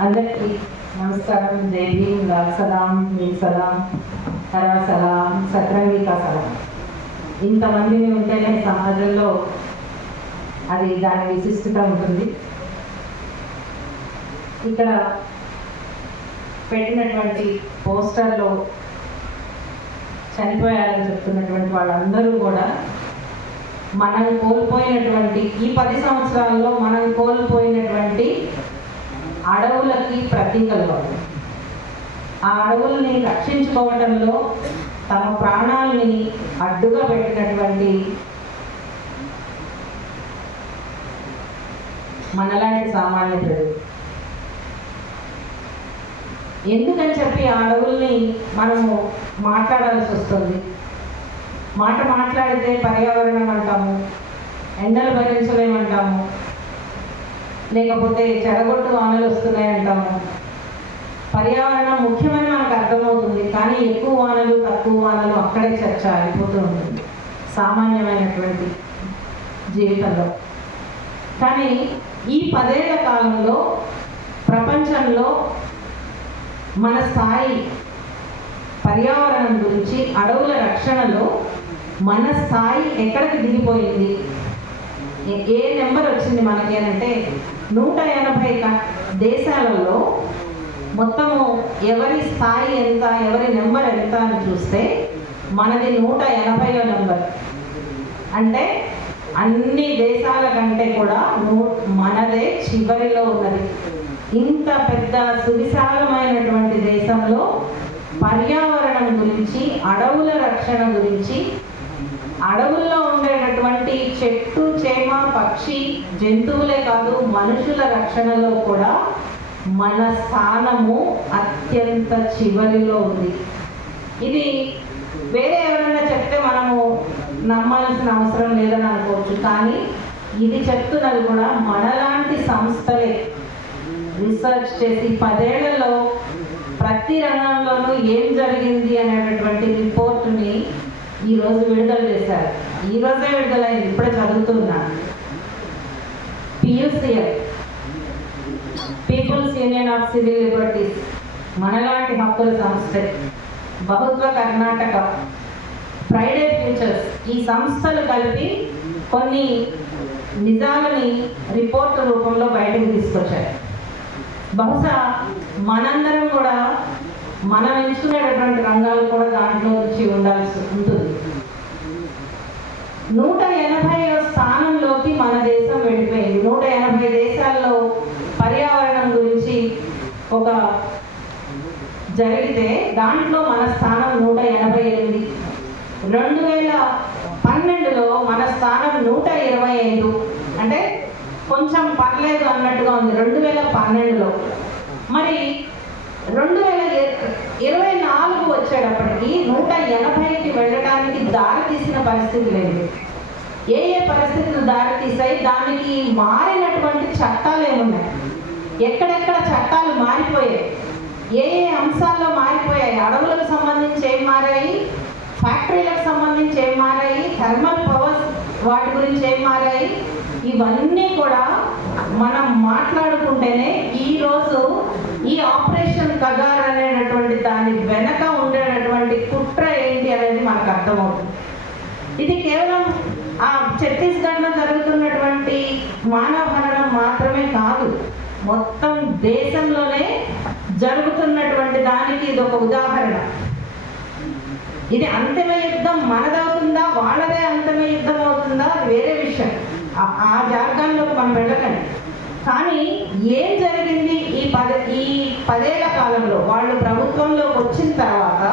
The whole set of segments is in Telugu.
అందరికీ నమస్కారం. జై భీమ్, లాల్ సలాం, మీర్ సలాం, హరా సలాం, సత్రంగికా సలాం. ఇంతమందిని ఉంటేనే సమాజంలో అది దాని విశిష్టత ఉంటుంది. ఇక్కడ పెట్టినటువంటి పోస్టర్లో చనిపోయారని చెప్తున్నటువంటి వాళ్ళందరూ కూడా మనం కోల్పోయినటువంటి ఈ 10 సంవత్సరాల్లో మనం కోల్పోయినటువంటి అడవులకి ప్రతీకలు. ఆ అడవుల్ని రక్షించుకోవడంలో తమ ప్రాణాలని అడ్డుగా పెట్టినటువంటి మనలాంటి సామాన్య ప్రజలు. ఎందుకని చెప్పి ఆ అడవుల్ని మనము మాట్లాడాల్సి వస్తుంది. మాట్లాడితే పర్యావరణం అంటాము, ఎండలు భరించలేమంటాము, లేకపోతే చెడగొట్టు వానలు వస్తున్నాయంటాము. పర్యావరణం ముఖ్యమని మనకు అర్థమవుతుంది, కానీ ఎక్కువ వానలు తక్కువ వానలు అక్కడే చర్చ అయిపోతూ ఉంటుంది సామాన్యమైనటువంటి జీవితంలో. కానీ ఈ 10 ఏళ్ల కాలంలో ప్రపంచంలో మన స్థాయి పర్యావరణం గురించి, అడవుల రక్షణలో మన స్థాయి ఎక్కడికి దిగిపోయింది, ఏ నెంబర్ వచ్చింది మనకి అంటే 180 దేశాలలో మొత్తము ఎవరి స్థాయి ఎంత, ఎవరి నెంబర్ ఎంత అని చూస్తే మనది 180వ నెంబర్. అంటే అన్ని దేశాల కంటే కూడా మనదే చివరిలో ఉన్నది. ఇంత పెద్ద సువిశాలమైనటువంటి దేశంలో పర్యావరణం గురించి, అడవుల రక్షణ గురించి, అడవుల్లో ఉండేటటువంటి చెట్టు చేమ పక్షి జంతువులే కాదు మనుషుల రక్షణలో కూడా మన స్థానము అత్యంత చివరిలో ఉంది. ఇది వేరే ఎవరైనా చెప్తే మనము నమ్మాల్సిన అవసరం లేదని అనుకోవచ్చు, కానీ ఇది చెప్తున్నది కూడా మనలాంటి సంస్థలే రీసెర్చ్ చేసి 10 ఏళ్లలో ప్రతి రంగంలోనూ ఏం జరిగింది అనేటటువంటి రిపోర్టుని ఈరోజు విడుదల చేశారు. ఈరోజే విడుదలైంది, ఇప్పుడే చదువుతున్నాను. PUCL, people's union of civil liberties, మనలాంటి హక్కుల సంస్థ, బహుత్వ కర్ణాటక, ఫ్రైడే ఫ్యూచర్స్, ఈ సంస్థలు కలిపి కొన్ని నిజాలని రిపోర్టు రూపంలో బయటకు తీసుకొచ్చారు. బహుశా మనందరం కూడా మనం ఎంచుకునేటటువంటి రంగాలు కూడా దాంట్లో నుంచి ఉండాల్సి ఉంటుంది. 180వ స్థానంలోకి మన దేశం వెళ్ళిపోయింది. 180 దేశాల్లో పర్యావరణం గురించి ఒక జరిగితే దాంట్లో మన స్థానం 188. 2012లో మన స్థానం 125. అంటే కొంచెం పర్లేదు అన్నట్టుగా ఉంది 2012లో. మరి 2024 వచ్చేటప్పటికి 180కి వెళ్ళడానికి దారి తీసిన పరిస్థితి లేదు. ఏ పరిస్థితులు దారి తీసాయి, దానికి మారినటువంటి చట్టాలు ఏమున్నాయి, ఎక్కడెక్కడ చట్టాలు మారిపోయాయి, ఏ అంశాల్లో మారిపోయాయి, అడవులకు సంబంధించి ఏం మారాయి, ఫ్యాక్టరీలకు సంబంధించి ఏం మారాయి, థర్మల్ పవర్స్ వాటి గురించి ఏం మారాయి, ఇవన్నీ కూడా మనం మాట్లాడుకుంటేనే ఈరోజు ఈ ఆపరేషన్ కగార్ అనేటటువంటి దాని వెనక ఉండేటటువంటి కుట్ర ఏంటి అనేది మనకు అర్థమవుతుంది. ఇది కేవలం ఆ ఛత్తీస్గఢ్లో జరుగుతున్నటువంటి మానవ హననం మాత్రమే కాదు, మొత్తం దేశంలోనే జరుగుతున్నటువంటి దానికి ఇది ఒక ఉదాహరణ. ఇది అంతిమ యుద్ధం మనదవుతుందా, వాళ్ళదే అంతిమ యుద్ధం అవుతుందా, వేరే విషయం. ఆ జార్గాన్లోకి మనం వెళ్ళకండి. కానీ ఏం జరిగింది ఈ 10 ఏళ్ల కాలంలో, వాళ్ళు ప్రభుత్వంలోకి వచ్చిన తర్వాత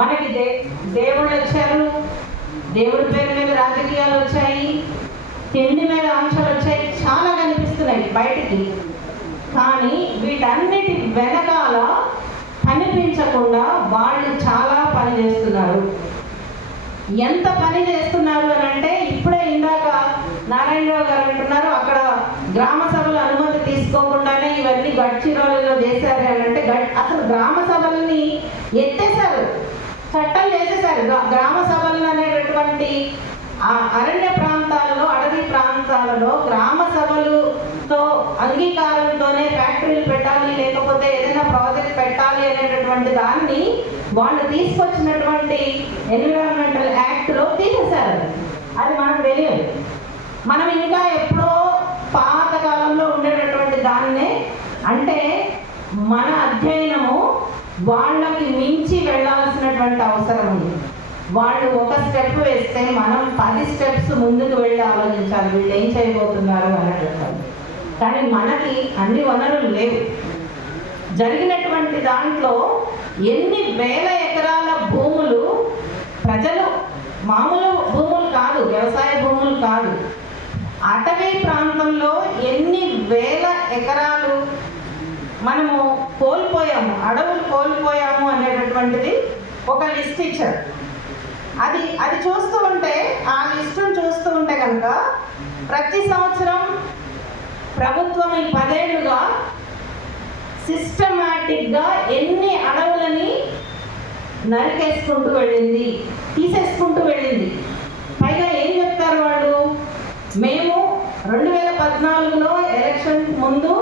మనకి దేవుళ్ళు వచ్చారు, దేవుడి పేరు మీద రాజకీయాలు వచ్చాయి, తిండి మీద ఆంక్షలు వచ్చాయి, చాలా కనిపిస్తున్నాయి బయటికి. కానీ వీటన్నిటి వెనకాల కనిపించకుండా వాళ్ళు చాలా పని చేస్తున్నారు. ఎంత పని చేస్తున్నారు అని అంటే, ఇప్పుడే ఇందాక నారాయణరావు గారు అంటున్నారు అక్కడ గ్రామ సభలు అనుమతి తీసుకోకుండానే ఇవన్నీ గడ్చిరోలులో చేశారు అని అంటే, అసలు గ్రామ సభల్ని ఎత్తేసారు, చట్టాలు వేసేసారు. గ్రామ సభలు అనేటటువంటి అరణ్య ప్రాంతాలలో, అడవి ప్రాంతాలలో గ్రామ సభలతో అంగీకారంతోనే ఫ్యాక్టరీలు అనేటటువంటి దాన్ని వాళ్ళు తీసుకొచ్చినటువంటి ఎన్విరాన్మెంటల్ యాక్ట్లో తీసేశారు. అది మనకు తెలియదు. మనం ఇంకా ఎప్పుడో పాత కాలంలో ఉండేటటువంటి దాన్నే, అంటే మన అధ్యయనము వాళ్ళకి మించి వెళ్ళాల్సినటువంటి అవసరం ఉంది. వాళ్ళు ఒక స్టెప్ వేస్తే మనం 10 స్టెప్స్ ముందుకు వెళ్ళి ఆలోచించాలి, వీళ్ళు ఏం చేయబోతున్నారు అన్నట్టు. కానీ మనకి అన్ని వనరులు లేవు. జరిగినటువంటి దాంట్లో ఎన్ని వేల ఎకరాల భూములు ప్రజలు, మామూలు భూములు కాదు, వ్యవసాయ భూములు కాదు, అటవీ ప్రాంతంలో ఎన్ని వేల ఎకరాలు మనము కోల్పోయాము, అడవులు కోల్పోయాము అనేటటువంటిది ఒక లిస్ట్ ఇచ్చారు. అది చూస్తూ ఉంటే, ఆ లిస్టును చూస్తూ ఉంటే కనుక ప్రతి సంవత్సరం ప్రభుత్వం ఈ 10 ఏళ్ళుగా సిస్టమాటిక్గా ఎన్ని అడవులని నరికేసుకుంటూ వెళ్ళింది, తీసేసుకుంటూ వెళ్ళింది. పైగా ఏం చెప్తారు వాళ్ళు, మేము 2014లో ఎలక్షన్ ముందు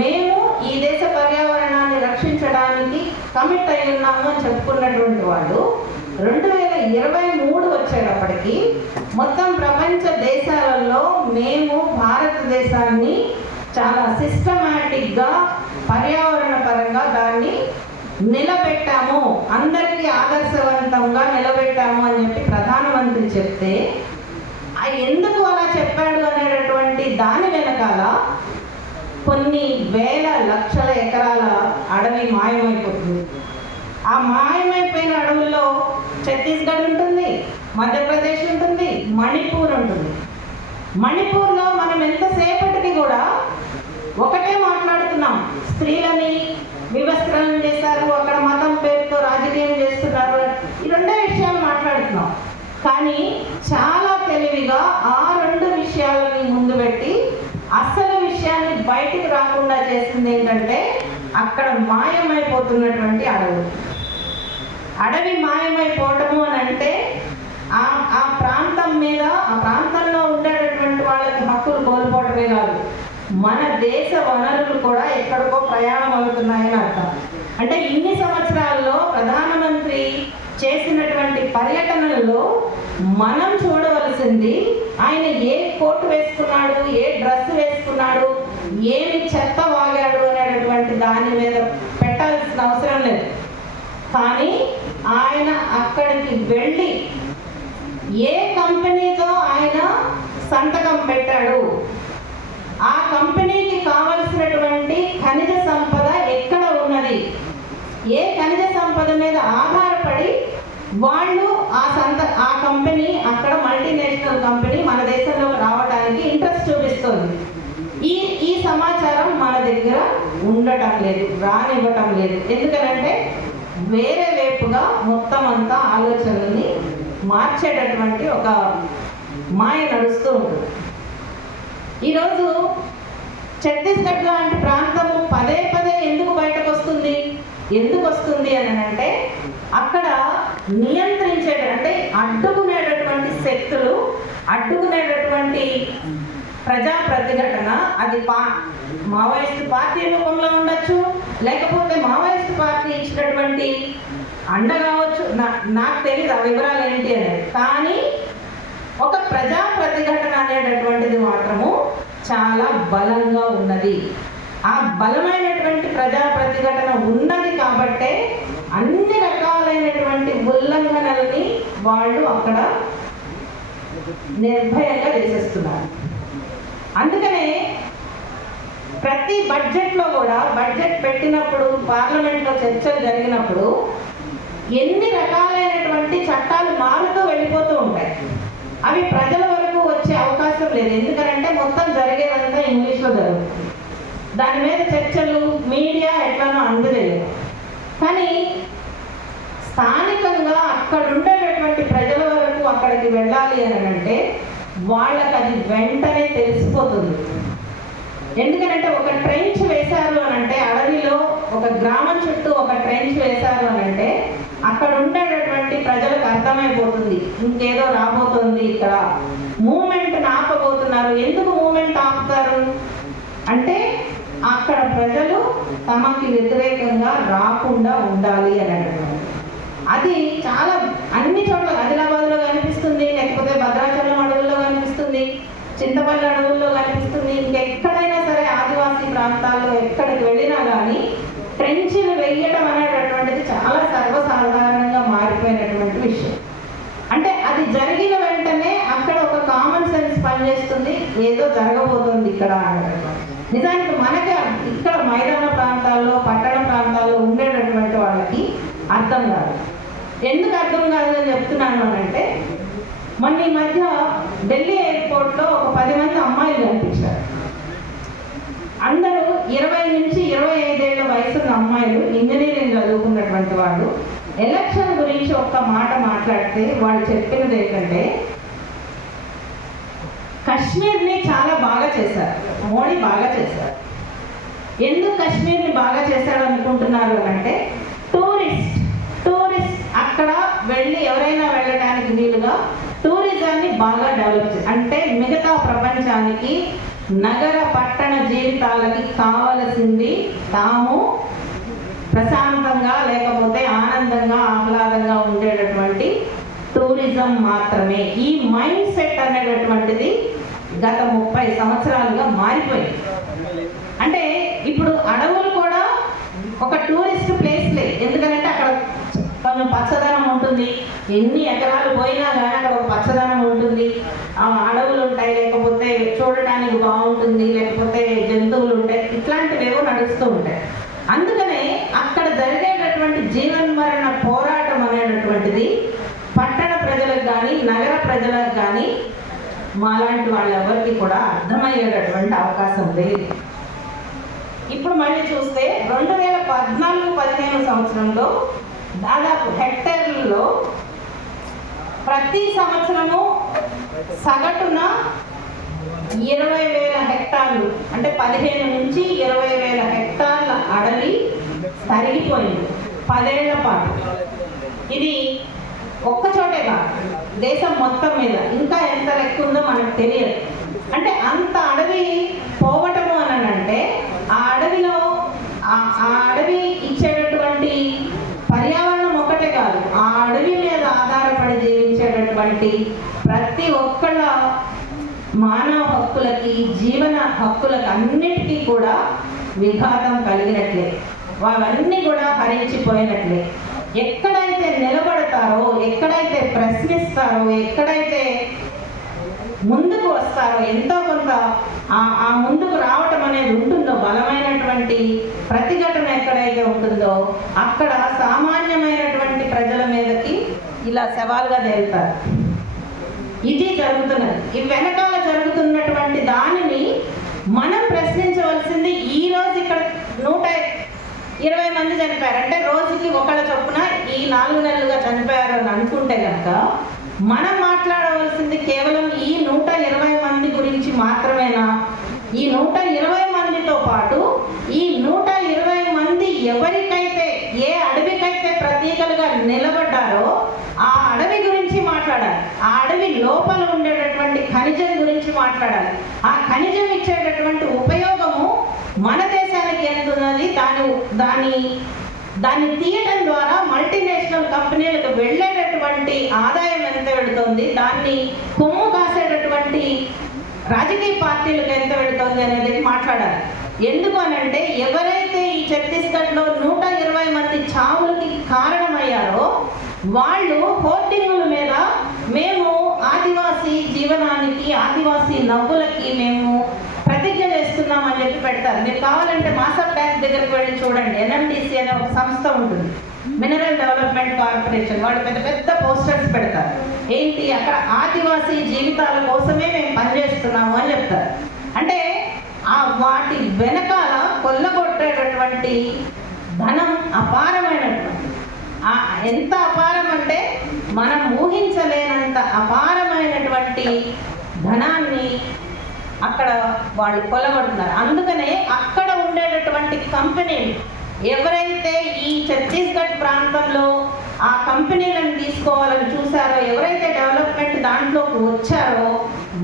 మేము ఈ దేశ పర్యావరణాన్ని రక్షించడానికి కమిట్ అయి ఉన్నాము అని చెప్పుకున్నటువంటి వాళ్ళు 2023 వచ్చేటప్పటికి మొత్తం ప్రపంచ దేశాలలో మేము భారతదేశాన్ని చాలా సిస్టమాటిక్గా పర్యావరణ పరంగా దాన్ని నిలబెట్టాము, అందరికీ ఆదర్శవంతంగా నిలబెట్టాము అని చెప్పి ప్రధానమంత్రి చెప్తే, ఎందుకు అలా చెప్పాడు అనేటటువంటి దాని వెనకాల కొన్ని వేల లక్షల ఎకరాల అడవి మాయమైపోతుంది. ఆ మాయమైపోయిన అడవుల్లో ఛత్తీస్గఢ్ ఉంటుంది, మధ్యప్రదేశ్ ఉంటుంది, మణిపూర్ ఉంటుంది. మణిపూర్లో మనం ఎంతసేపటికి కూడా ఒకటే మాట్లాడుతున్నాం, స్త్రీలని వివస్త్రం చేశారు, అక్కడ మతం పేరుతో రాజకీయం చేస్తున్నారు, ఈ 2 విషయాలు మాట్లాడుతున్నాం. కానీ చాలా తెలివిగా ఆ 2 విషయాలని ముందు పెట్టి అసలు విషయాన్ని బయటికి రాకుండా చేసింది ఏంటంటే, అక్కడ మాయమైపోతున్నటువంటి అడవి మాయమైపోవటము అని అంటే ఆ ప్రాంతం మీద, ఆ ప్రాంతంలో ఉండేటటువంటి వాళ్ళకి హక్కులు కోల్పోవటమే కాదు, మన దేశ వనరులు కూడా ఎక్కడికో ప్రయాణం అవుతున్నాయని అర్థం. అంటే ఇన్ని సంవత్సరాల్లో ప్రధానమంత్రి చేసినటువంటి పర్యటనల్లో మనం చూడవలసింది, ఆయన ఏ కోట్ వేసుకున్నాడు, ఏ డ్రెస్ వేసుకున్నాడు, ఏమి చెత్త వాగాడు అనేటటువంటి దాని మీద పెట్టాల్సిన అవసరం లేదు. కానీ ఆయన అక్కడికి వెళ్ళి ఏ కంపెనీతో ఆయన సంతకం పెట్టాడు, ఆ కంపెనీకి కావలసినటువంటి ఖనిజ సంపద ఎక్కడ ఉన్నది, ఏ ఖనిజ సంపద మీద ఆధారపడి వాళ్ళు ఆ కంపెనీ, అక్కడ మల్టీనేషనల్ కంపెనీ మన దేశంలో రావడానికి ఇంట్రెస్ట్ చూపిస్తుంది, ఈ సమాచారం మన దగ్గర ఉండటం లేదు, రానివ్వటం లేదు. ఎందుకనంటే వేరే వైపుగా మొత్తం అంతా ఆలోచనల్ని మార్చేటటువంటి ఒక మాయ నడుస్తూ ఉంటుంది. ఈరోజు ఛత్తీస్గఢ్ లాంటి ప్రాంతము పదే ఎందుకు బయటకు వస్తుంది, అని అంటే అక్కడ నియంత్రించేటంటే అడ్డుకునేటటువంటి శక్తులు, అడ్డుకునేటటువంటి ప్రజా ప్రతిఘటన, అది మావోయిస్ట్ పార్టీ రూపంలో ఉండొచ్చు, లేకపోతే మావోయిస్ట్ పార్టీ ఇచ్చినటువంటి అండ కావచ్చు, నాకు తెలియదు ఆ వివరాలు ఏంటి అనేది. కానీ ఒక ప్రజా ప్రతిఘటన అనేటటువంటిది మాత్రము చాలా బలంగా ఉన్నది. ఆ బలమైనటువంటి ప్రజా ప్రతిఘటన ఉన్నది కాబట్టే అన్ని రకాలైనటువంటి ఉల్లంఘనల్ని వాళ్ళు అక్కడ నిర్భయంగా చేసేస్తున్నారు. అందుకనే ప్రతి బడ్జెట్లో కూడా, బడ్జెట్ పెట్టినప్పుడు, పార్లమెంట్లో చర్చలు జరిగినప్పుడు ఎన్ని రకాలైనటువంటి చట్టాలు మారుతూ వెళ్ళిపోతూ ఉంటాయి. అవి ప్రజల వరకు వచ్చే అవకాశం లేదు. ఎందుకంటే మొత్తం జరిగేదంతా ఇంగ్లీష్లో జరుగుతుంది. దాని మీద చర్చలు మీడియా ఎట్లానో అందజేయదు. కానీ స్థానికంగా అక్కడ ఉండేటటువంటి ప్రజల వరకు అక్కడికి వెళ్ళాలి అని అంటే వాళ్ళకి అది వెంటనే తెలిసిపోతుంది. ఎందుకంటే ఒక ట్రెంచ్ వేశారు అని అంటే, అడవిలో ఒక గ్రామం చుట్టూ ఒక ట్రెంచ్ వేశారు అని అంటే అక్కడ ఉండేటటువంటి ప్రజలకు అర్థమైపోతుంది, ఇంకేదో రాబోతుంది, ఇక్కడ మూమెంట్ ఆపబోతున్నారు. ఎందుకు మూమెంట్ ఆపుతారు అంటే అక్కడ ప్రజలు తమకి వ్యతిరేకంగా రాకుండా ఉండాలి అని అంటున్నారు. అది చాలా అన్ని చోట్ల ఆదిలాబాద్లో కనిపిస్తుంది, లేకపోతే భద్రాచలం అడవుల్లో కనిపిస్తుంది, చింతపల్లి అడవుల్లో కనిపిస్తుంది. ఇంకెక్కడైనా సరే ఆదివాసీ ప్రాంతాల్లో ఎక్కడికి వెళ్ళినా కానీ ట్రెంచ్లు వేయడం అనేటటువంటిది చాలా సర్వసాధారణంగా మారిపోయినటువంటి విషయం. అంటే అది జరిగిన వెంటనే అక్కడ ఒక కామన్ సెన్స్ పనిచేస్తుంది, ఏదో జరగబోతుంది ఇక్కడ అనేటటువంటి. నిజానికి మనకి ఇక్కడ మైదాన ప్రాంతాల్లో పట్టణ ప్రాంతాల్లో ఉండేటటువంటి వాళ్ళకి అర్థం కాదు. ఎందుకు అర్థం కాదు అని చెప్తున్నాను అంటే, మొన్న ఈ మధ్య ఢిల్లీ ఎయిర్పోర్ట్లో ఒక 10 మంది అమ్మాయిలు కనిపించారు. అందరూ 20 నుంచి 25 ఏళ్ల వయసున్న అమ్మాయిలు, ఇంజనీరింగ్ చదువుకున్నటువంటి వాళ్ళు. ఎలక్షన్ గురించి ఒక్క మాట మాట్లాడితే వాళ్ళు చెప్పినది ఏంటంటే, కశ్మీర్ని చాలా బాగా చేశారు, మోడీ బాగా చేశారు. ఎందుకు కశ్మీర్ని బాగా చేశాడు అనుకుంటున్నారు అంటే, టూరిస్ట్ అక్కడ వెళ్ళి ఎవరైనా వెళ్ళడానికి వీలుగా టూరిజాన్ని బాగా డెవలప్ చేసి, అంటే మిగతా ప్రపంచానికి నగర పట్టణ జీవితాలకి కావలసింది తాము ప్రశాంతంగా లేకపోతే ఆనందంగా ఆహ్లాదంగా ఉండేటటువంటి టూరిజం మాత్రమే. ఈ మైండ్ సెట్ అనేటటువంటిది గత 30 సంవత్సరాలుగా మారిపోయింది. అంటే ఇప్పుడు అడవులు కూడా ఒక టూరిస్ట్ ప్లేస్లే. ఎందుకంటే అక్కడ కొంచెం పచ్చదనం ఉంటుంది, ఎన్ని ఎకరాలు పోయినా కానీ అక్కడ ఒక పచ్చదనం ఉంటుంది, అడవులు ఉంటాయి, లేకపోతే చూడటానికి బాగుంటుంది, లేకపోతే జంతువులు ఉంటాయి, ఇట్లాంటివి ఏవో నడుస్తూ ఉంటాయి. అందుకనే అక్కడ జరిగేటటువంటి జీవన్మరణ పోరాటం అనేటటువంటిది పట్టణ ప్రజలకు కానీ నగర ప్రజలకు కానీ మాలాంటి వాళ్ళెవరికి కూడా అర్థమయ్యేటటువంటి అవకాశం లేదు. ఇప్పుడు మళ్ళీ చూస్తే 2014-15 సంవత్సరంలో దాదాపు హెక్టార్లలో ప్రతి సంవత్సరము సగటున 20,000 హెక్టార్లు, అంటే 15 నుంచి 20,000 హెక్టార్ల అడవి తరిగిపోయింది 10 ఏళ్ల పాటు. ఇది ఒక్కచోటే కాదు, దేశం మొత్తం మీద ఇంకా ఎంత లెక్క ఉందో మనకు తెలియదు. అంటే అంత అడవి పోవటము అని అంటే ఆ అడవిలో ఆ అడవి ఇచ్చేటటువంటి పర్యావరణం ఒకటే కాదు, ఆ అడవి మీద ఆధారపడి జీవించేటటువంటి ప్రతి ఒక్కళ్ళ మానవ హక్కులకి జీవన హక్కులకి అన్నిటికీ కూడా విఘాతం కలిగినట్లే, అవన్నీ కూడా హరించిపోయినట్లే. ఎక్కడైతే నిలబడతారో, ఎక్కడైతే ప్రశ్నిస్తారో, ఎక్కడైతే ముందుకు వస్తారో, ఎంతో కొంత ఆ ముందుకు రావటం అనేది ఉంటుందో, బలమైనటువంటి ప్రతిఘటన ఎక్కడైతే ఉంటుందో అక్కడ సామాన్యమైనటువంటి ప్రజల మీదకి ఇలా సవాలుగా తేలుతారు. ఇది జరుగుతున్నది. ఈ వెనకాల జరుగుతున్నటువంటి దానిని మనం ప్రశ్నించవలసింది. ఈ రోజు ఇక్కడ 120 మంది చనిపోయారు అంటే రోజుకి ఒకళ్ళ చొప్పున ఈ 4 నెలలుగా చనిపోయారు అని అనుకుంటే కనుక మనం మాట్లాడవలసింది కేవలం ఈ 120 మంది గురించి మాత్రమేనా? ఈ 120 మందితో పాటు ఈ 120 మంది ఎవరికైతే ఏ అడవికైతే ప్రతీకలుగా నిలబడ్డారో ఆ అడవి గురించి మాట్లాడాలి. ఆ అడవి లోపల ఉండేటటువంటి ఖనిజం గురించి మాట్లాడాలి. ఆ ఖనిజం ఇచ్చేటటువంటి ఉపయోగము మన దేశానికి ఎందున్నది, దాన్ని తీయటం ద్వారా మల్టీనేషనల్ కంపెనీలకు వెళ్ళేటటువంటి ఆదాయం ఎంత వెళుతుంది, దాన్ని కొమ్ము కాసేటటువంటి రాజకీయ పార్టీలకు ఎంత వెళుతుంది అనేది మాట్లాడాలి. ఎందుకు అనంటే ఎవరైతే ఈ ఛత్తీస్గఢ్లో 120 మంది చావులకి కారణమయ్యారో వాళ్ళు హోర్డింగుల మీద మేము ఆదివాసీ జీవనానికి ఆదివాసీ నవ్వులకి మేము ప్రతిజ్ఞ చేస్తున్నామని చెప్పి పెడతారు. మీరు కావాలంటే మాసప్ ట్యాంక్ దగ్గరికి వెళ్ళి చూడండి. NMDC అనే ఒక సంస్థ ఉంటుంది, మినరల్ డెవలప్మెంట్ కార్పొరేషన్. వాళ్ళు పెద్ద పెద్ద పోస్టర్స్ పెడతారు. ఏంటి అక్కడ ఆదివాసీ జీవితాల కోసమే మేము పనిచేస్తున్నాము అని చెప్తారు. అంటే ఆ వాటి వెనకాల కొల్లగొట్టేటటువంటి ధనం అపారమైనటువంటి, ఎంత అపారం అంటే మనం ఊహించలేనంత అపారమైనటువంటి ధనాన్ని అక్కడ వాళ్ళు కొల్లగొడుతున్నారు. అందుకనే అక్కడ ఉండేటటువంటి కంపెనీలు ఎవరైతే ఈ ఛత్తీస్గఢ్ ప్రాంతంలో ఆ కంపెనీలను తీసుకోవాలని చూశారో, ఎవరైతే డెవలప్మెంట్ దాంట్లోకి వచ్చారో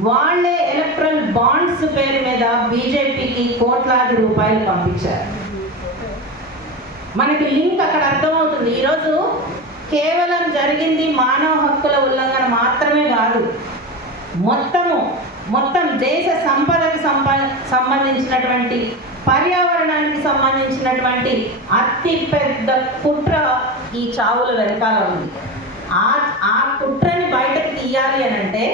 వాళ్ళే ఎలక్ట్రల్ బాండ్స్ పేరు మీద బీజేపీకి కోట్లాది రూపాయలు పంపించారు. మనకి లింక్ అక్కడ అర్థమవుతుంది. ఈరోజు కేవలం జరిగింది మానవ హక్కుల ఉల్లంఘన మాత్రమే కాదు, మొత్తం దేశ సంపదకు సంబంధించినటువంటి, పర్యావరణానికి సంబంధించినటువంటి అతి పెద్ద కుట్ర ఈ చావుల వెనకాల ఉంది. ఆ కుట్రని బయటకు తీయాలి అని అంటే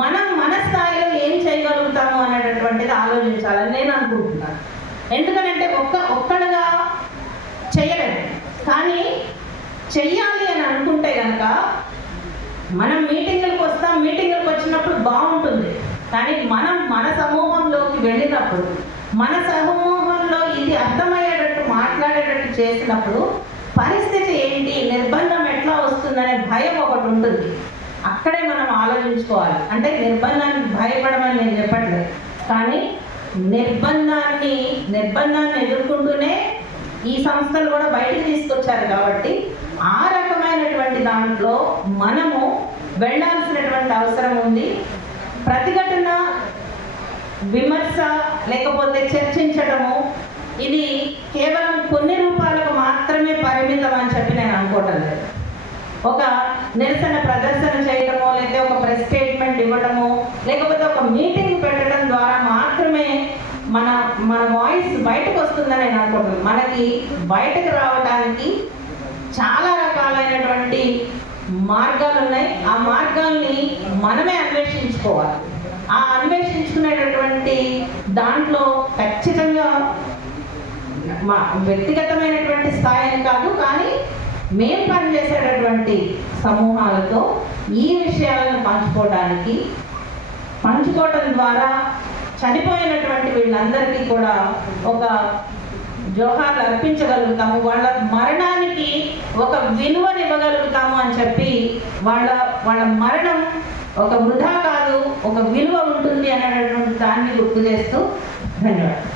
మనం మన స్థాయిలో ఏం చేయగలుగుతాము అనేటటువంటిది ఆలోచించాలని నేను అనుకుంటున్నాను. ఎందుకనంటే ఒక్కడుగా చేయలేదు, కానీ చెయ్యాలి అని అనుకుంటే కనుక మనం మీటింగులకు వస్తాం, మీటింగులకు వచ్చినప్పుడు బాగుంటుంది, కానీ మనం మన సమూహంలోకి వెళ్ళినప్పుడు, మన సమూహంలో ఇది అర్థమయ్యేటట్టు మాట్లాడేటట్టు చేసినప్పుడు పరిస్థితి ఏంటి, నిర్బంధం ఎట్లా వస్తుందనే భయం ఒకటి ఉంటుంది. అక్కడే మనం ఆలోచించుకోవాలి. అంటే నిర్బంధానికి భయపడమని నేను చెప్పట్లేదు, కానీ నిర్బంధాన్ని ఎదుర్కొంటూనే ఈ సంస్థలు కూడా బయటకు తీసుకొచ్చారు. కాబట్టి ఆ రకమైనటువంటి దాంట్లో మనము వెళ్ళాల్సినటువంటి అవసరం ఉంది. ప్రతిఘటన, విమర్శ లేకపోతే చర్చించడము ఇది కేవలం కొన్ని రూపాలకు మాత్రమే పరిమితం అని చెప్పి నేను అనుకోవటం లేదు. ఒక నిరసన ప్రదర్శన చేయడమో, లేకపోతే ఒక ప్రెస్ స్టేట్మెంట్ ఇవ్వడమో, లేకపోతే ఒక మీటింగ్ పెట్టడం ద్వారా మాత్రమే మన వాయిస్ బయటకు వస్తుందని నేను అనుకుంటున్నాను. మనకి బయటకు రావడానికి చాలా రకాలైనటువంటి మార్గాలు ఉన్నాయి. ఆ మార్గాల్ని మనమే అన్వేషించుకోవాలి. ఆ అన్వేషించుకునేటటువంటి దాంట్లో ఖచ్చితంగా మా వ్యక్తిగతమైనటువంటి స్థాయిని కాదు, కానీ మేము పనిచేసేటటువంటి సమూహాలతో ఈ విషయాలను పంచుకోవడం ద్వారా చనిపోయినటువంటి వీళ్ళందరికీ కూడా ఒక జోహార్లు అర్పించగలుగుతాము, వాళ్ళ మరణానికి ఒక విలువనివ్వగలుగుతాము అని చెప్పి వాళ్ళ మరణం ఒక వృధా కాదు, ఒక విలువ ఉంటుంది అనేటటువంటి దాన్ని గుర్తు చేస్తూ ధన్యవాదాలు.